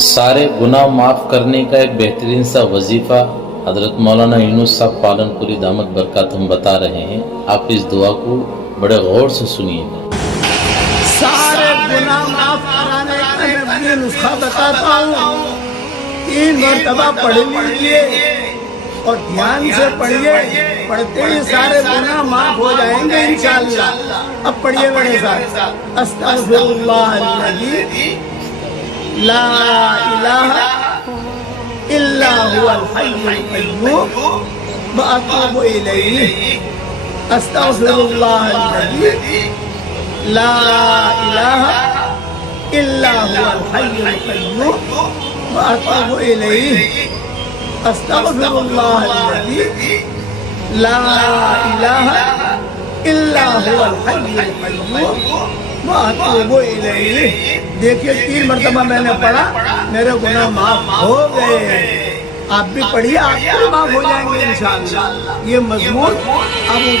سارے گناہ معاف کرنے کا ایک بہترین سا وظیفہ حضرت مولانا یونس صاحب پالن پوری دامت برکاتہم بتا رہے ہیں. آپ اس دعا کو بڑے غور سے سنیے. سارے گناہ معاف کرانے کا میں نسخہ بتاتا ہوں. 3 مرتبہ پڑھ لیجیے اور دھیان سے پڑھیے. پڑھتے ہی سارے گناہ معاف ہو جائیں گے انشاءاللہ. اب پڑھیے میرے ساتھ. استغفر اللہ الذی لا الہ الا هو الحی القیوم واتوب الیہ. استغفر اللہ الذی لا الہ الا هو الحی القیوم واتوب الیہ. استغفر اللہ الذی لا الہ الا هو الحی القیوم واتوب الیہ. دیکھیے 3 مرتبہ میں نے پڑھا, میرے گناہ معاف ہو گئے. آپ بھی پڑھیے, آپ بھی معاف ہو جائیں گے انشاءاللہ. یہ مضمون ابو